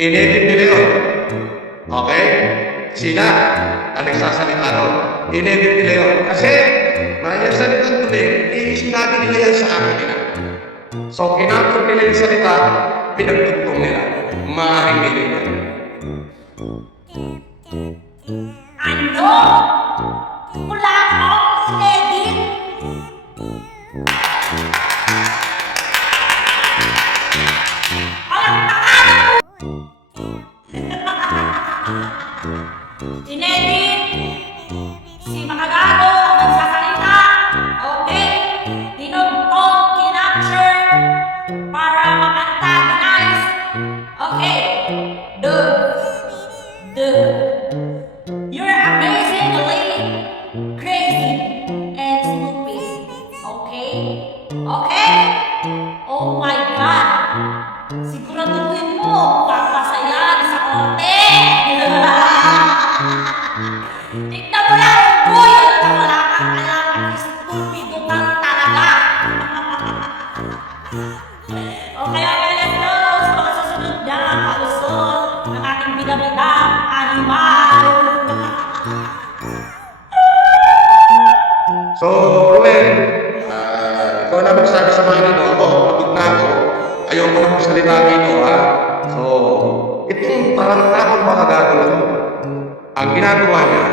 Inedit nila yun. Okay? Sila ang nagsasalita nun. Inedit nila yun. Kasi, yung salita nila, sinabi nila yan sa akin nila. So, kinakot nila yung salita, pinagtugtong nila. Maaaring nila yun. Ano? Wala akong inedit? Inedit! Si Makagato ang nagsasalita. Okay? Dinugtong, kinapture para ma-antagonize. Okay. You're amazingly crazy and stupid. Okay? Okay? Oh my God! Siguraduhin mo, papasayan sa korte! Tignan mo lang kung buhay at wala kang alam at stupido kang talaga! Okay, let's go sa mga susunod na palusot ng ating bidabidang animal! So, Ruel, ikaw na magsabi sa mga nino, ako, pagod na ako. Ayaw ko na magsalita nino, ha? So, itong parang takot Makagato na to. Ang ginagawa niya,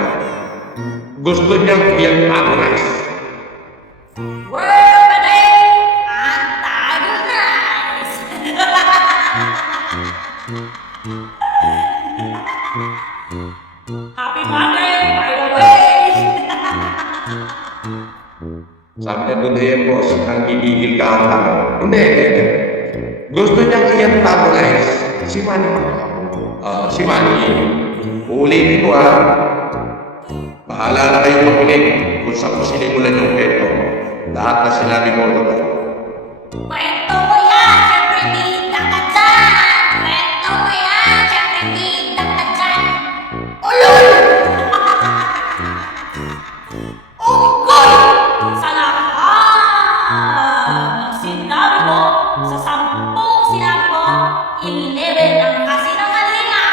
gusto niyang i-antagonize. Word pa din! Antagonize! Happy Monday, by the way! Sabi niya doon eh, boss, nang gigigil ka ang tao. Hindi. Gusto niyang i-antagonize si Manny. Si Manny. Ulitin ko bahala na kayong makinig kung saan ko sinimulan yung kwento. Lahat na sinabi mo ito. Kwento mo yan! Siyempre kita ka dyan! Kwento mo yan! Siyempre kita ka dyan! Ulol! Unggoy! Sa lahat ng sinabi mo, sa 10 sinabi mo, 11 ang kasinungalingan!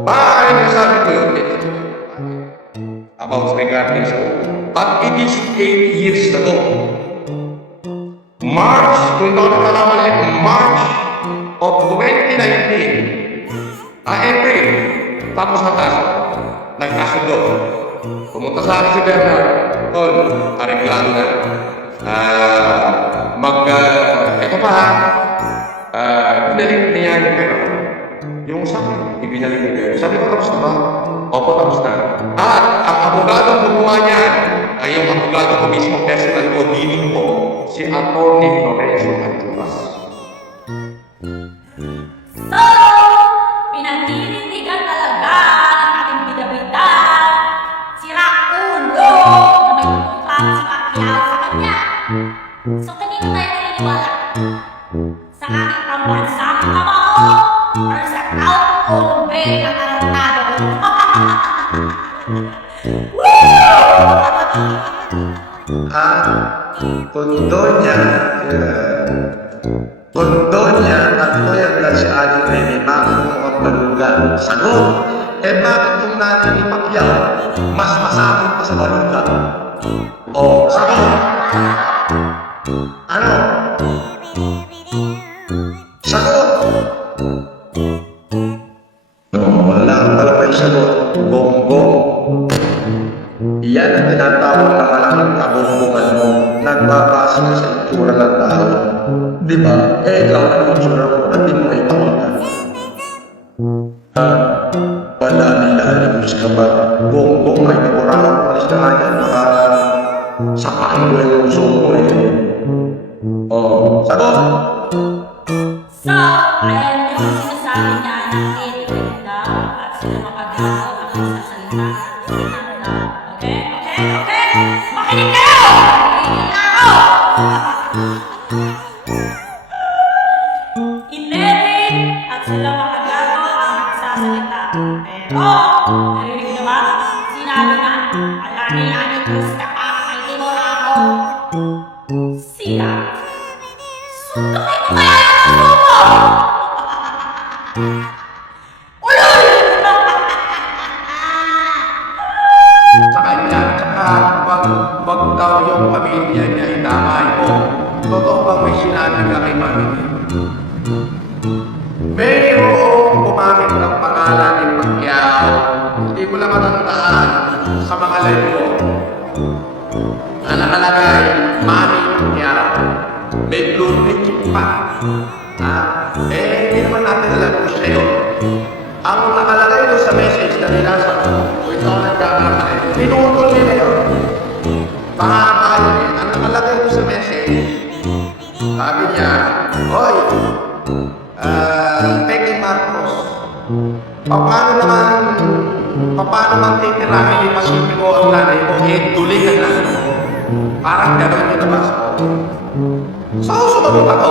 Bakit nasabi ko yun? About regarding sa but it is 8 years ago. March, kung ito nakalamalit, March of 2019. April. Tapos nagkasundo. Pumunta sa akin si Bernard. Tol, areglado na. Ito pa binalik niya yung pera. Yung sabi, ibinalik niya. Sabi ko, tapos na ba? Opo, tapos na. At ang abogado gumawa niya ay yung abogado ko mismo, personal ko, dinig ko, si Atty. Lorenzo Anturas. So, pinaninindigan talaga ng ating bida-bida si Rakulo na may pupuntahan si Pacquiao sa kanya. So, kanino tayo naniniwala? Sa ating pambansang kamao or sa taong urbe na tarantado? Kondonya at loyal si Aling Rene, bakit mo ang balugan? Sagot! Bakit yung natin ni Pacquiao mas masakit pa sa balugan? Sagot! Ano? Sagot! Wala pala may sagot. Bongbong. Yan ang tinatawag na malaking kabungbungan mo. Nagbabasa ka sa itsura ng tao. Di ba? Ikaw ang itsura mo at di mo ipakita. Wala nilalim ka ba? Bongbong ay kurang palis na nga yan. Sakain mo yung uso mo sagot! So, ayan yung sinasabi niya ng edit na at sila Makagato ang nagsasalita. Okay? Makinig kayo! Makinig na ako! Inedit at sila Makagato ang nagsasalita. Pero, narinig nyo ba? Sinabi na, alani-ani, gusto ka, hindi mo na ako. Siya. Suntukin ko kaya yung aso mo! Ulol! Sa kanya, tsaka wag daw yung pamilya niya itamay mo. Totoo bang may sinabi ka kay mami? Mayroong gumamit ng pangalan ni Pacquiao. Hindi ko lang matandaan sa mga live ko. Na nakalagay, Manny Pacquiao. May blue tick pa. Hindi naman natin alam kung siya yun. Ang nakalagay doon sa message na nilasa ko, kung ito ang nagkakamali, pinutol nila yun. Mahaba yun eh. Ang nakalagay doon sa message, sabi niya, Hoy, Peggy Marcos, paano man titirahin ni Pacifico ang nanay mo, tulingan na. Parang gano'n yung nabas ko. So, sumagot ako,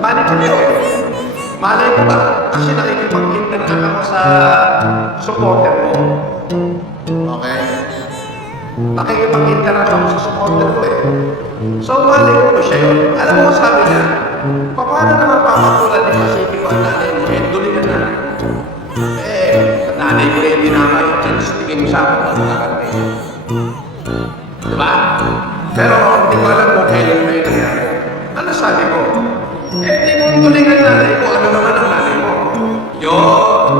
panik ko yun. Malay ko ba? Kasi nakikipag-interact ako sa supporter mo. Okay? Nakikipag-interact ako sa supporter ko eh. So, malay ko siya yun. Alam mo, sabi niya, paano naman papatulan ni Pacifico ang nanay mo? Tuloy ka na. Nanay ko rin dinamay. Just tingin mo sa akin ang mga kante. Diba? Pero, hindi ko alam kung kailan may nangyari. Ano sabi ko? Tinutuloy ka nanay ko. Ano naman ang nanay mo? Yun!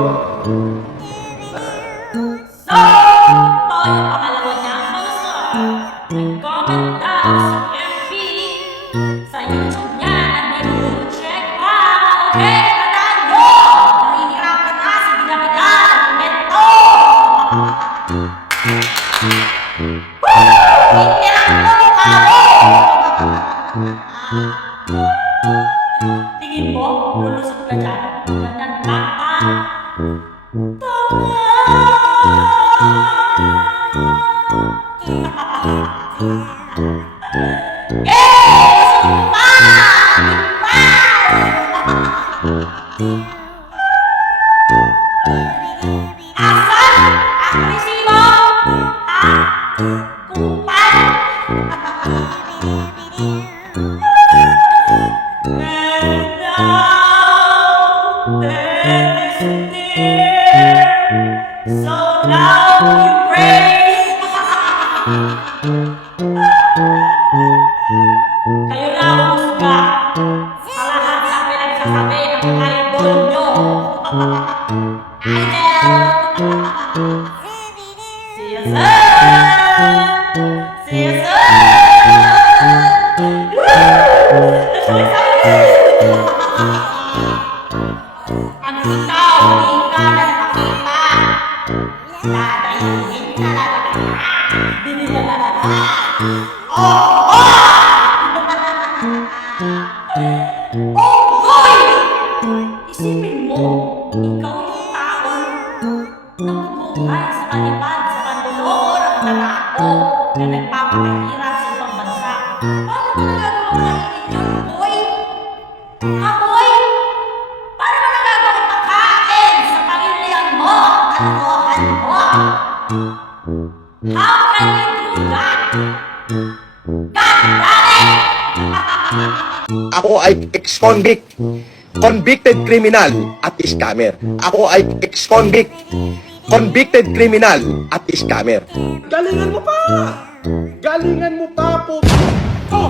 So, ito yung pangalawa niyang user. Nag-comment daw sa FB, sa YouTube niya, at may check out. Okay, tandaan nyo! Nahihirapan na si Binabidan, Mento! Itirang mo mukha mo! Tingin mo, lulusot ka dyan. Nanagkaka. Asan ang resibo? Kupal! And now death is near, so now you pray. Kayo na humusga sa lahat ng pinagsasabi ng idol nyo. Idol! See you soon! See you soon! Ang ikaw, hindi ka na nakita. Dadayin ka na nakita. Dinilalalaan. Oo! Oh, boy! Isipin mo, ikaw yung tao na bumuhay sa kalipad sa panduloko ng mga tao na nagpapakahirap sa ibang bansa. Paano mo nagagawa kainin yun, boy? Ha, boy? Paano mo nagagawa pagkain sa pamilya mo at kalokohan mo? How can you do that? God damn it! Ako ay ex-convict, convicted criminal at scammer. Ako ay ex-convict, convicted criminal at scammer. Galingan mo pa! Galingan mo pa po! Oh!